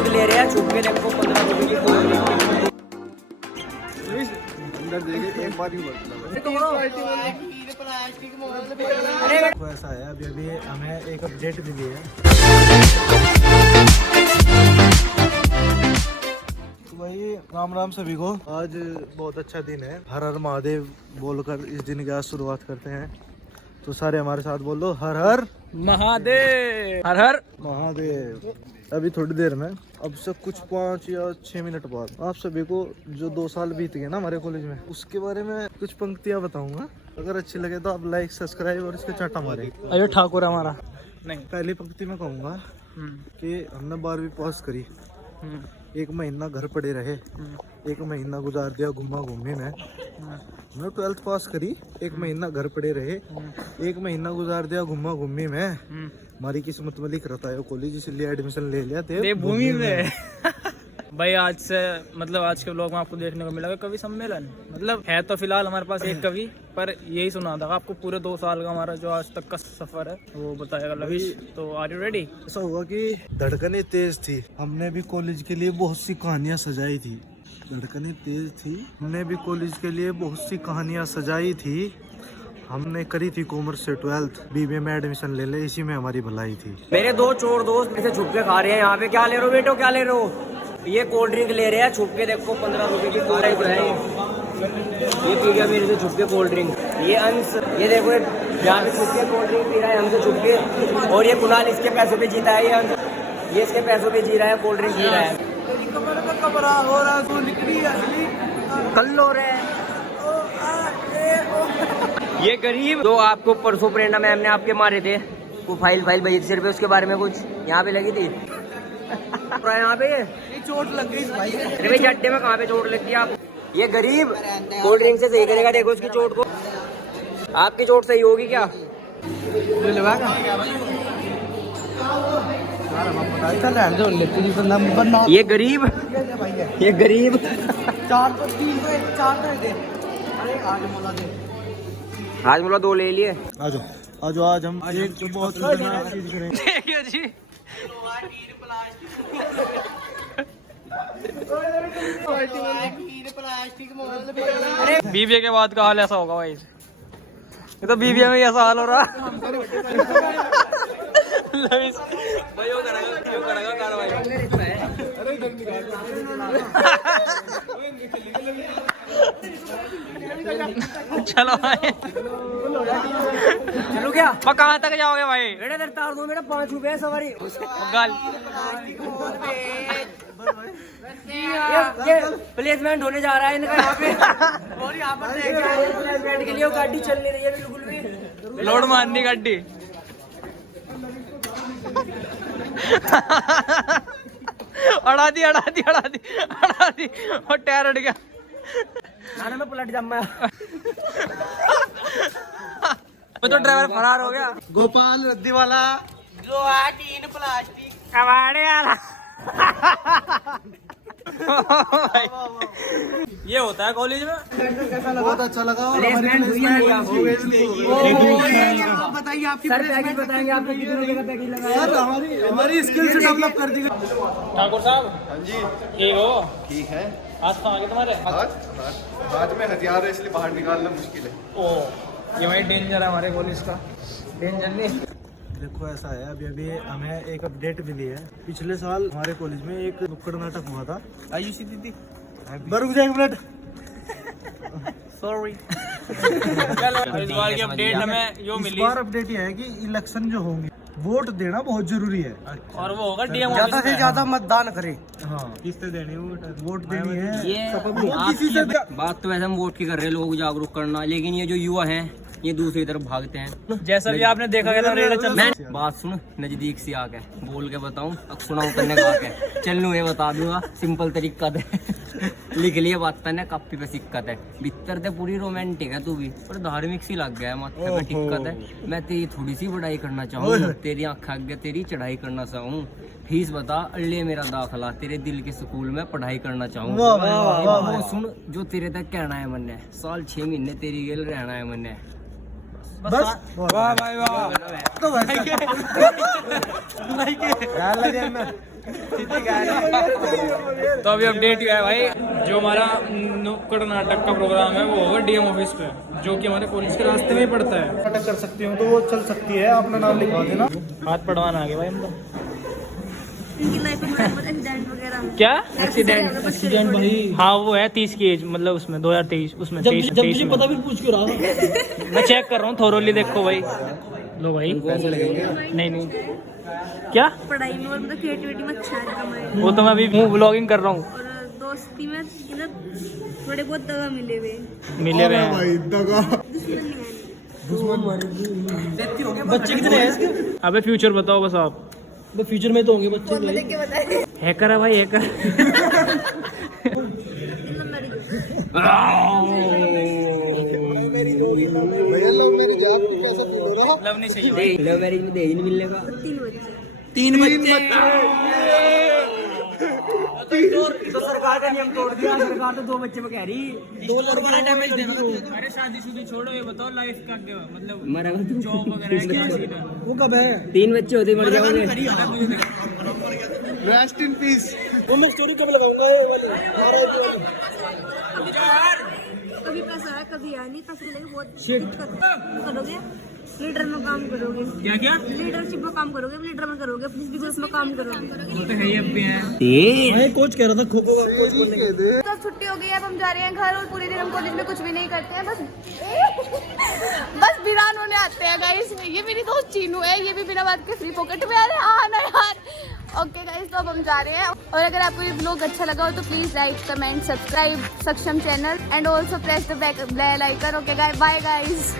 Drink ले रहे हैं, छुप के देखो 15 रुपए की कोल्ड ड्रिंक। अंदर देखे एक बार ही तो ऐसा है, अभी अभी हमें एक अपडेट मिली है। तो भाई राम राम सभी को। आज बहुत अच्छा दिन है, हर हर महादेव बोलकर इस दिन की आज शुरुआत करते हैं। तो सारे हमारे साथ बोल दो, हर हर महादेव, हर हर महादेव। अभी थोड़ी देर में, अब से कुछ 5 या 6 मिनट बाद, आप सभी को जो 2 साल बीत गए ना हमारे कॉलेज में, उसके बारे में कुछ पंक्तियां बताऊंगा। अगर अच्छी लगे तो आप लाइक, सब्सक्राइब और इसके चाटा मारे। अयो ठाकुर हमारा नहीं। पहली पंक्ति में कहूँगा कि हमने 12वीं पास करी, 1 महीना घर पड़े रहे, 1 महीना गुजार दिया घूमा घूमी में। हमने 12th पास करी, 1 महीना घर पड़े रहे, 1 महीना गुजार दिया घूमा घूमी में। हमारी किस्मत में लिख रहता है कॉलेज, इसलिए एडमिशन ले लिया देवभूमि में। भाई आज से मतलब आज के ब्लॉग में आपको देखने को मिलेगा कवि सम्मेलन। मतलब है तो फिलहाल हमारे पास एक कवि, पर यही सुना था आपको पूरे 2 साल का हमारा जो आज तक का सफर है वो बताएगा लविश। तो आर यू रेडी? ऐसा हुआ कि धड़कनें तेज थी, हमने भी कॉलेज के लिए बहुत सी कहानियां सजाई थी। धड़कनें तेज थी, हमने भी कॉलेज के लिए बहुत सी कहानियां सजाई थी। हमने करी थी कॉमर्स से 12th, बीबीए में एडमिशन ले ले, इसी में हमारी भलाई थी। मेरे 2 चोर दोस्त मेरे से छुप के खा रहे हैं यहाँ पे। क्या ले रहे हो बेटो, क्या ले रहे हो? ये कोल्ड ड्रिंक ले रहे हैं, छुप के देखो 15 रुपए की कोल्ड ड्रिंक है। ये पी गया मेरे से छुप के कोल्ड ड्रिंक। ये अंश, ये देखो यहाँ पे छुप के कोल्ड ड्रिंक पी रहा है हमसे छुप के। और ये कुणाल इसके पैसों पे जीता है, ये अंश ये इसके पैसों पे जी रहा है, कोल्ड ड्रिंक पी रहा है। कल हो रहे हैं ये गरीब। तो आपको परसों प्रेरणा मैम ने आपके मारे थे, वो फाइल भेजी थी सिर पे, उसके बारे में कुछ यहाँ पे लगी थी। यहाँ पे चोट लग गई भाई। अरे भाई जड्डे में कहाँ पे चोट लगती है आप? ये गरीब कोल्ड ड्रिंक से सही करेगा, देखो उसकी चोट को। आपकी चोट सही होगी क्या? ये गरीब, ये गरीब। 4 आज मोला 2 ले लिए। आज आज हम एक बहुत खतरनाक चीज करेंगे। देखिए जी बीबीए के बाद का हाल ऐसा होगा भाई। ये तो बीबीए में ऐसा हाल हो रहा। चलो भाई, चलो क्या कहाँ तक जाओगे भाई? बेटा इधर तार दो, मेरा 5 रुपए सवारी गाल। ये प्लेसमेंट होने जा रहा है इनका यहाँ पे। और यहाँ पर प्लेसमेंट के लिए वो गाड़ी चल नहीं रही है बिल्कुल भी। लोड मारनी गाड़ी। अड़ा दी और टायर अड़ गया। खाने में पलट जमा। तो ड्राइवर फरार हो गया। गोपाल रद्दी वाला जो 3 प्लास्टिक कबाड़े वाला। ये होता है कॉलेज में। बहुत अच्छा लगा। बताइए आपकी सर पैकेज बताएंगे आपने कितने रुपए का पैकेज लगाया? सर हमारी स्किल से डेवलप कर दी। ठाकुर साहब हाँ जी ठीक हो? ठीक है। आज कहाँ आगे तुम्हारे? हाथ में हथियार है इसलिए बाहर निकालना मुश्किल है। ओ ये वही डेंजर है हमारे कॉलेज का। डेंजर नहीं। देखो ऐसा है, अभी अभी हमें एक अपडेट मिली है। पिछले साल हमारे कॉलेज में एक नुक्कड़ नाटक हुआ था। आयुषी दीदी रुक जाए 1 मिनट। सॉरी। इस बार की अपडेट हमें जो इस मिली, बार अपडेट ये है कि इलेक्शन जो होंगे, वोट देना बहुत जरूरी है। और वो होगा डीएम ज्यादा से ज्यादा मतदान करे। हाँ, किससे देनी है वोट देनी है। ये बात तो वैसे हम वोट की कर रहे हैं, लोगों को जागरूक करना, लेकिन ये जो युवा हैं ये दूसरी तरफ भागते हैं। जैसा भी आपने देखा था मैं बात सुन, नजदीक से आके बोल के बताऊं, अब सुनाऊं करने का आके चलनू ये बता दूंगा, सिंपल तरीका है। लिख लिए बात ने कापी पे सिक्कत है, भीतर ते पूरी रोमांटिक है तू भी, पर धार्मिक सी लग गया है, माथे पे टिक्कत है। मैं तेरी थोड़ी सी बढ़ाई करना चाहूँ, तेरी आँख आगे तेरी चढ़ाई करना चाहूँ। फीस बता अल्ले मेरा दाखला, तेरे दिल के स्कूल में पढ़ाई करना चाहूँ। वो सुन जो तेरे तक कहना है मैंने, साल 6 महीने तेरी गेल रहना है मैंने। बस वाह भाई वाह। तो वैसे तो अभी अपडेट हुआ है भाई, जो हमारा नुक्कड़ नाटक का प्रोग्राम है वो होगा डीएम ऑफिस पे, जो कि हमारे कॉलेज के रास्ते में ही पड़ता है। नाटक कर सकती हूँ तो वो चल सकती है, अपना नाम लिखवा देना। हाथ पढ़वाना आगे भाई हम तो। इनकी लाइफ में एक्सीडेंट वगैरह क्या एक्सीडेंट भाई? हाँ वो है 30 की एज, मतलब उसमें 2023 उसमें 23 पता फिर पूछ क्यों रहा? मैं चेक कर रहा हूँ थोरोली, देखो भाई। लो भाई पैसे लगेंगे। नहीं क्या पढ़ाई में और मतलब क्रिएटिविटी में अच्छा है कमाई, वो तो मैं अभी ब्लॉगिंग कर रहा हूँ। और दोस्ती में मतलब थोड़े बहुत दवा मिले हुए, हैं भाई दगा बच्चे कितने हैं इसके? अबे फ्यूचर बताओ बस आप। तो फ्यूचर में तो होंगे बच्चे भाई। हैकर है भाई, हैकर। भैया लव मैरिज आपको कैसा फील हो रहा है? लव नहीं चाहिए भाई। लव मैरिज में दहेज नहीं मिलने का। 3 बच्चे। 3 बच्चे तो सरकार का नियम तोड़ दिया। सरकार तो 2 बच्चे में कह रही 2 लाख बड़ा डैमेज देना तो। अरे शादी छोड़ो, ये बताओ लाइफ का क्या मतलब, मरा जॉब वगैरह क्या सीन है? वो कब है? 3 बच्चे होते मर जाओगे। Rest in peace. वो मैं स्टोरी कब लगाऊंगा ये वाली? कभी पैसा है कभी है नहीं, पैसे लेके बहुत करोगे, लीडर में काम करोगे। क्या लीडरशिप में काम करोगे, लीडर में करोगे, अपनी बिजनेस में काम करोगे। वो तो है ही अब भी है। मैं कोच कह रहा था खो खो का कोच बनने के लिए। तो छुट्टी हो गई है, अब हम जा रहे हैं घर और पूरे दिन हम कॉलेज में कुछ भी नहीं करते हैं, बस बिरान होने आते हैं गाइस। ये मेरी दोस्त चीनू है, ये भी बिना बात के फ्री पॉकेट में आ रहे हैं। हाँ ना यार। ओके गाइस, तो अब हम जा रहे हैं, और अगर आपको ये व्लॉग अच्छा लगा हो तो please like comment subscribe Saksham channel and also press the bell icon. Okay guys, bye guys.